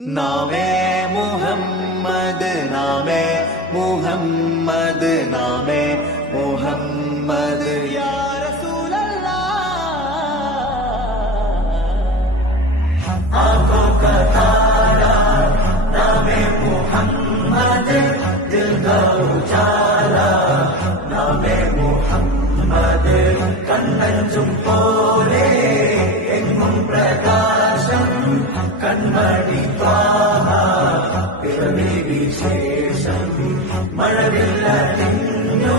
നാമേ മുഹമ്മദ് നാമേ മുഹമ്മദ് നാമേ മുഹമ്മദ് യാ റസൂലല്ലാഹ് ആँखों का तारा नामे मुहम्मद दिल का उजाला नामे മുഹമ്മദ് കണ്ണഞ്ചും പോലെ എങ്ങും പ്രകാശം കൺമണി ത്വാഹ പിറവി വിശേഷം മഴവില്ലു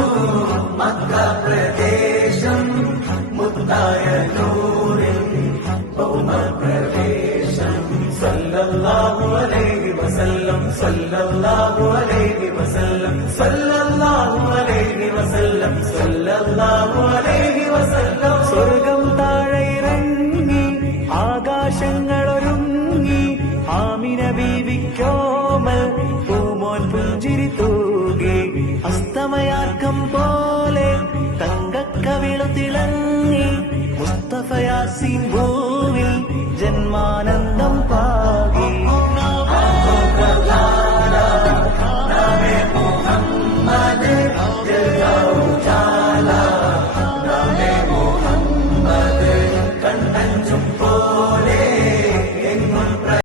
മക്ക പ്രദേശം മുത്തായ നൂറിൽ ഭൗമ പ്രവേശം സല്ലല്ലാഹു അലൈഹി വസല്ലം സല്ലല്ലാഹു അലൈഹി വസല്ലം സല്ലല്ലാഹു അലൈഹി വസല്ലം സല്ലല്ലാഹു അലൈഹി വസല്ലം സ്വർഗം താഴെ ഇറങ്ങി ആകാശങ്ങളൊരുങ്ങി ആമിന ബീവിക്കോമൽ പൂമോൻ പുഞ്ചിരി തൂകി അസ്തമയാർക്കം പോലെ തങ്കക്കവിളു തിളങ്ങി മുസ്തഫ യാസീൻ ഭൂവിൽ ജന്മാനന്ദ